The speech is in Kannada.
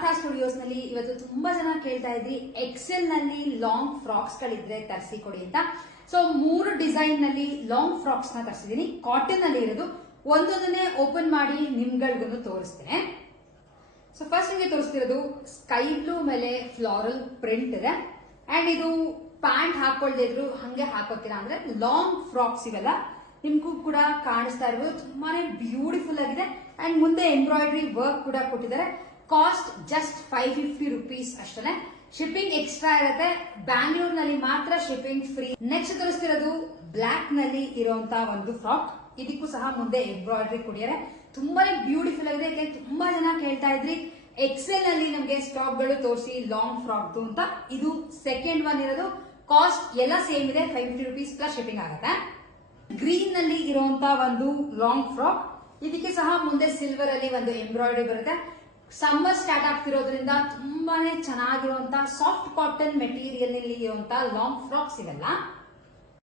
ಪಾರ್ಥ ಸ್ಟುಡಿಯೋಸ್ ನಲ್ಲಿ ಇವತ್ತು ತುಂಬಾ ಜನ ಕೇಳ್ತಾ ಇದ್ರಿ ಎಕ್ಸೆಲ್ ನಲ್ಲಿ ಲಾಂಗ್ ಫ್ರಾಕ್ಸ್ ಗಳಿದ್ರೆ ತರಿಸಿ ಕೊಡಿ ಅಂತ. ಸೊ 3 ಡಿಸೈನ್ ನಲ್ಲಿ ಲಾಂಗ್ ಫ್ರಾಕ್ಸ್ ನ ತರಿಸಿದೀನಿ. ಕಾಟನ್ ನಲ್ಲಿ ಇರೋದು. ಒಂದೊಂದನ್ನೇ ಓಪನ್ ಮಾಡಿ ನಿಮ್ಗಳಿಗೂ ತೋರಿಸ್ತೇನೆ. ಸೊ ಫಸ್ಟ್ ನಿಮಗೆ ತೋರಿಸ್ತಿರೋದು ಸ್ಕೈ ಬ್ಲೂ ಮೇಲೆ ಫ್ಲಾರಲ್ ಪ್ರಿಂಟ್ ಇದೆ. ಅಂಡ್ ಇದು ಪ್ಯಾಂಟ್ ಹಾಕೊಳ್ದೇ ಇದ್ರು ಹಂಗೆ ಹಾಕೋತೀರಾ ಅಂದ್ರೆ ಲಾಂಗ್ ಫ್ರಾಕ್ಸ್ ಇವೆಲ್ಲ ನಿಮ್ಗೂ ಕೂಡ ಕಾಣಿಸ್ತಾ ಇರ್ಬೋದು. ತುಂಬಾನೇ ಬ್ಯೂಟಿಫುಲ್ ಆಗಿದೆ. ಅಂಡ್ ಮುಂದೆ ಎಂಬ್ರಾಯ್ಡರಿ ವರ್ಕ್ ಕೂಡ ಕೊಟ್ಟಿದ್ದಾರೆ. ಕಾಸ್ಟ್ ಜಸ್ಟ್ 550 rupees ಅಷ್ಟೇ. ಶಿಪ್ಪಿಂಗ್ ಎಕ್ಸ್ಟ್ರಾ ಇರುತ್ತೆ. ಬ್ಯಾಂಗ್ಳೂರ್ನಲ್ಲಿ ಮಾತ್ರ ಶಿಪ್ಪಿಂಗ್ ಫ್ರೀ. ನೆಕ್ಸ್ಟ್ ತೋರಿಸ್ತಿರೋದು ಬ್ಲಾಕ್ ನಲ್ಲಿ ಇರುವಂತಹ ಒಂದು ಫ್ರಾಕ್. ಇದಕ್ಕೂ ಸಹ ಮುಂದೆ ಎಂಬ್ರಾಯ್ಡರಿ ಕೊಡಿದ್ದಾರೆ. ತುಂಬಾನೇ ಬ್ಯೂಟಿಫುಲ್ ಆಗಿದೆ. ಯಾಕೆ ತುಂಬಾ ಜನ ಕೇಳ್ತಾ ಇದ್ರಿ ಎಕ್ಸೆಲ್ ನಲ್ಲಿ ನಮಗೆ ಸ್ಟಾಕ್ ಗಳು ತೋರಿಸಿ ಲಾಂಗ್ ಫ್ರಾಕ್ ಅಂತ. ಇದು ಸೆಕೆಂಡ್ ಒನ್ ಇರೋದು. ಕಾಸ್ಟ್ ಎಲ್ಲ ಸೇಮ್ ಇದೆ, 550 rupees ಪ್ಲಸ್ ಶಿಪ್ಪಿಂಗ್ ಆಗುತ್ತೆ. ಗ್ರೀನ್ ನಲ್ಲಿ ಇರುವಂತಹ ಒಂದು ಲಾಂಗ್ ಫ್ರಾಕ್. ಇದಕ್ಕೆ ಸಹ ಮುಂದೆ ಸಿಲ್ವರ್ ಅಲ್ಲಿ ಒಂದು ಎಂಬ್ರಾಯ್ಡರಿ ಬರುತ್ತೆ. ಸಮ್ಮರ್ ಸ್ಟಾರ್ಟ್ ಆಗ್ತಿರೋದ್ರಿಂದ ತುಂಬಾನೇ ಚೆನ್ನಾಗಿರುವಂತಹ ಸಾಫ್ಟ್ ಕಾಟನ್ ಮೆಟೀರಿಯಲ್ ನಲ್ಲಿ ಇರುವಂತಹ ಲಾಂಗ್ ಫ್ರಾಕ್ಸ್ ಇವೆಲ್ಲ.